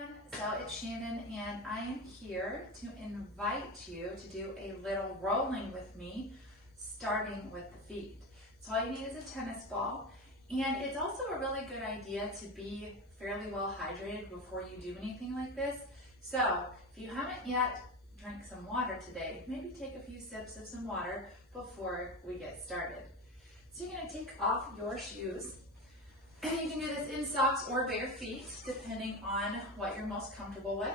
everyone, so it's Shannon and I am here to invite you to do a little rolling with me, starting with the feet. So all you need is a tennis ball, and it's also a really good idea to be fairly well hydrated before you do anything like this. So if you haven't yet drank some water today, maybe take a few sips of some water before we get started. So you're going to take off your shoes. And you can do this in socks or bare feet, depending on what you're most comfortable with.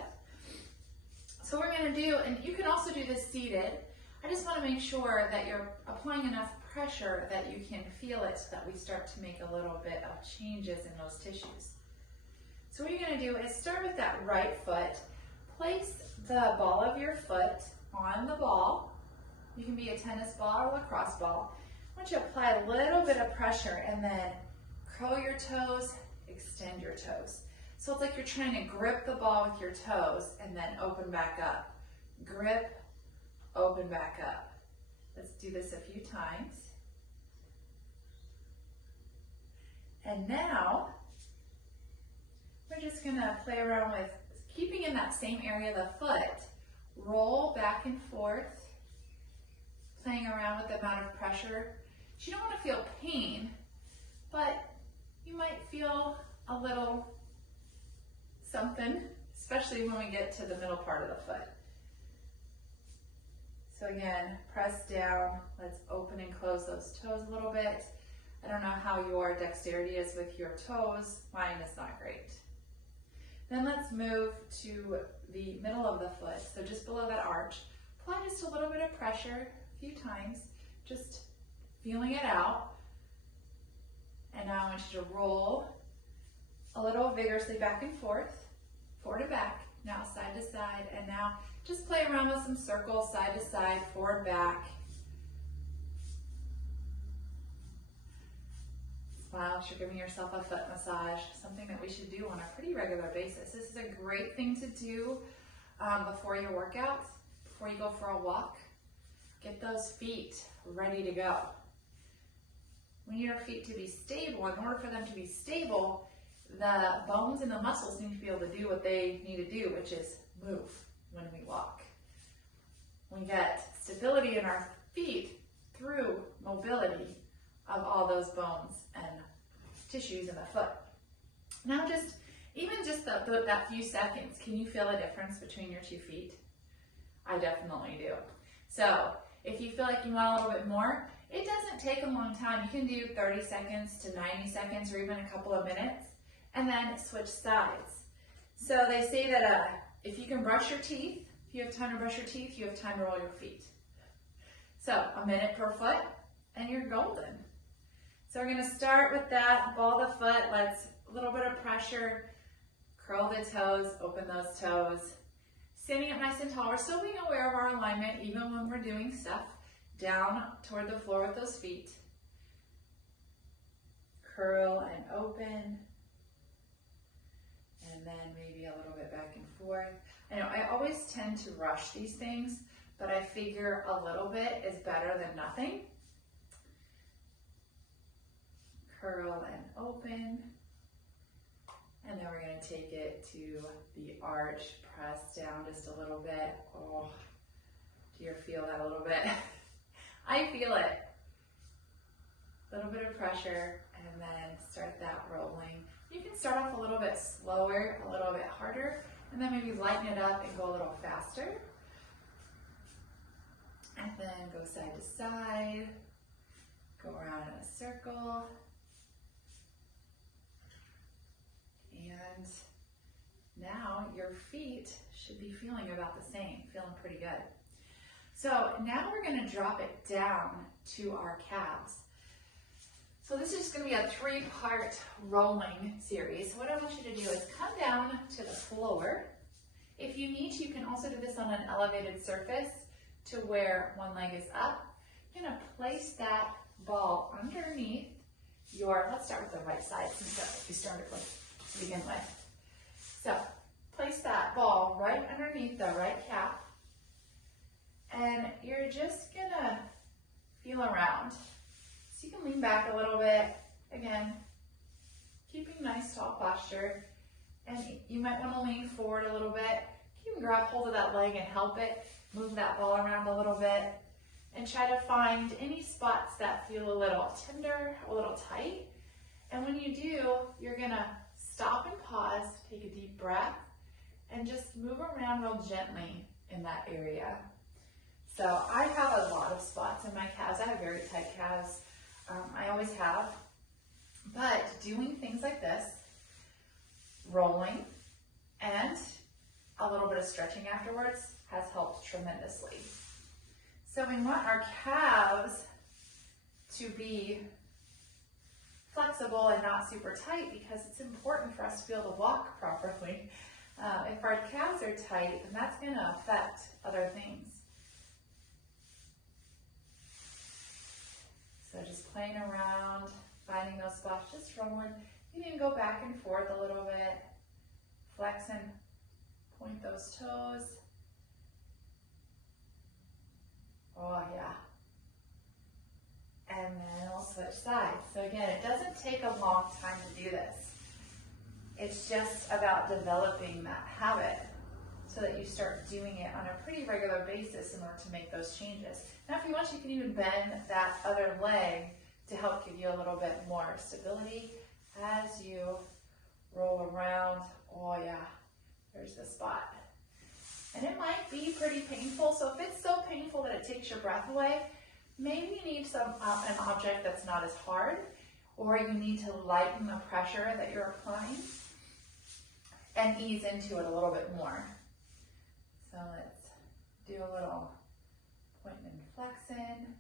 So we're going to do, and you can also do this seated. I just want to make sure that you're applying enough pressure that you can feel it so that we start to make a little bit of changes in those tissues. So what you're going to do is start with that right foot. Place the ball of your foot on the ball. You can be a tennis ball or lacrosse ball. I want you to apply a little bit of pressure and then curl your toes, extend your toes. So it's like you're trying to grip the ball with your toes and then open back up. Grip, open back up. Let's do this a few times. And now, we're just gonna play around with keeping in that same area of the foot. Roll back and forth, playing around with the amount of pressure. You don't wanna feel pain, but you might feel a little something, especially when we get to the middle part of the foot. So again, press down. Let's open and close those toes a little bit. I don't know how your dexterity is with your toes. Mine is not great. Then let's move to the middle of the foot, so just below that arch. Apply just a little bit of pressure a few times, just feeling it out. And now I want you to roll a little vigorously back and forth, forward and back, now side to side, and now just play around with some circles, side to side, forward, back. Smile if you're giving yourself a foot massage, something that we should do on a pretty regular basis. This is a great thing to do before your workouts, before you go for a walk. Get those feet ready to go. We need our feet to be stable. In order for them to be stable, the bones and the muscles need to be able to do what they need to do, which is move when we walk. We get stability in our feet through mobility of all those bones and tissues in the foot. Now even just that few seconds, can you feel a difference between your two feet? I definitely do. So if you feel like you want a little bit more, it doesn't take a long time. You can do 30 seconds to 90 seconds or even a couple of minutes, and then switch sides. So they say that if you can brush your teeth, if you have time to brush your teeth, you have time to roll your feet. So a minute per foot, and you're golden. So we're gonna start with that, ball the foot, let's a little bit of pressure, curl the toes, open those toes. Standing up nice and tall, we're still being aware of our alignment even when we're doing stuff. Down toward the floor with those feet. Curl and open. And then maybe a little bit back and forth. I know I always tend to rush these things, but I figure a little bit is better than nothing. Curl and open. And then we're going to take it to the arch. Press down just a little bit. Oh, do you feel that a little bit? I feel it. A little bit of pressure, and then start that rolling. You can start off a little bit slower, a little bit harder, and then maybe lighten it up and go a little faster. And then go side to side, go around in a circle. And now your feet should be feeling about the same, feeling pretty good. So now we're going to drop it down to our calves. So this is just going to be a 3-part rolling series. So what I want you to do is come down to the floor. If you need to, you can also do this on an elevated surface to where one leg is up. You're going to place that ball underneath your, let's start with the right side since that's what you started with to begin with. So place that ball right underneath the right calf. And you're just gonna feel around. So you can lean back a little bit. Again, keeping nice tall posture. And you might want to lean forward a little bit. You can grab hold of that leg and help it. Move that ball around a little bit. And try to find any spots that feel a little tender, a little tight. And when you do, you're gonna stop and pause, take a deep breath, and just move around real gently in that area. So I have a lot of spots in my calves. I have very tight calves. I always have. But doing things like this, rolling, and a little bit of stretching afterwards has helped tremendously. So we want our calves to be flexible and not super tight because it's important for us to be able to walk properly. If our calves are tight, then that's going to affect other things. So just playing around, finding those spots, just rolling. You can go back and forth a little bit, flex and point those toes. Oh yeah. And then we'll switch sides. So again, it doesn't take a long time to do this. It's just about developing that habit so that you start doing it on a pretty regular basis in order to make those changes. Now if you want, you can even bend that other leg to help give you a little bit more stability as you roll around. Oh yeah, there's the spot. And it might be pretty painful, so if it's so painful that it takes your breath away, maybe you need an object that's not as hard, or you need to lighten the pressure that you're applying and ease into it a little bit more. So let's do a little point and flexion,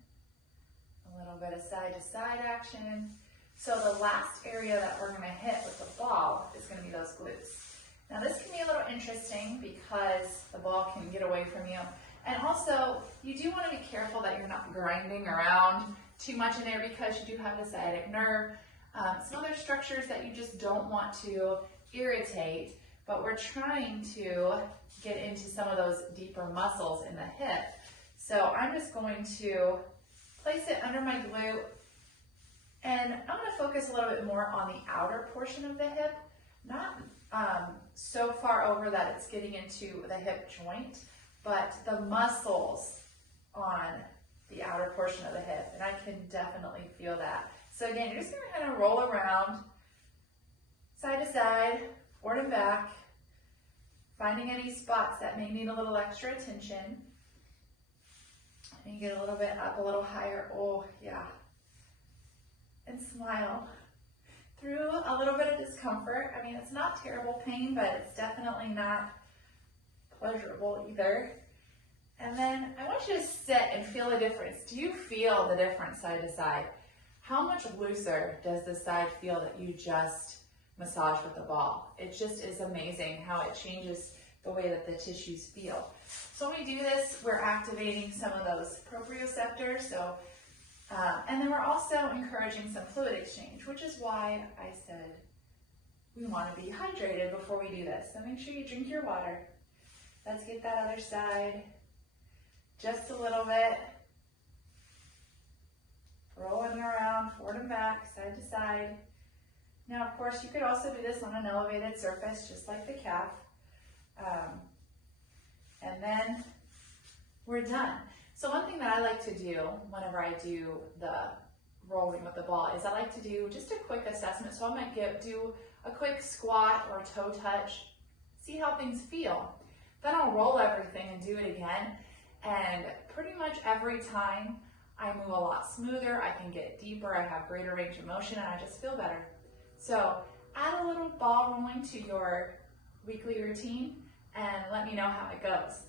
a little bit of side to side action. So the last area that we're gonna hit with the ball is gonna be those glutes. Now this can be a little interesting because the ball can get away from you. And also, you do want to be careful that you're not grinding around too much in there because you do have the sciatic nerve. Some other structures that you just don't want to irritate, but we're trying to get into some of those deeper muscles in the hip. So I'm just going to place it under my glute, and I'm going to focus a little bit more on the outer portion of the hip, not so far over that it's getting into the hip joint, but the muscles on the outer portion of the hip, and I can definitely feel that. So again, you're just going to kind of roll around side to side, forward and back, finding any spots that may need a little extra attention. And you get a little bit up, a little higher. Oh, yeah. And smile. Through a little bit of discomfort. I mean, it's not terrible pain, but it's definitely not pleasurable either. And then I want you to sit and feel the difference. Do you feel the difference side to side? How much looser does the side feel that you just massage with the ball? It just is amazing how it changes the way that the tissues feel. So when we do this, we're activating some of those proprioceptors. And then we're also encouraging some fluid exchange, which is why I said we want to be hydrated before we do this. So make sure you drink your water. Let's get that other side. Just a little bit. Rolling around, forward and back, side to side. Now, of course, you could also do this on an elevated surface, just like the calf. And then we're done. So one thing that I like to do whenever I do the rolling with the ball is I like to do just a quick assessment. So I might do a quick squat or toe touch, see how things feel. Then I'll roll everything and do it again. And pretty much every time I move a lot smoother, I can get deeper, I have greater range of motion, and I just feel better. So add a little ball rolling to your weekly routine and let me know how it goes.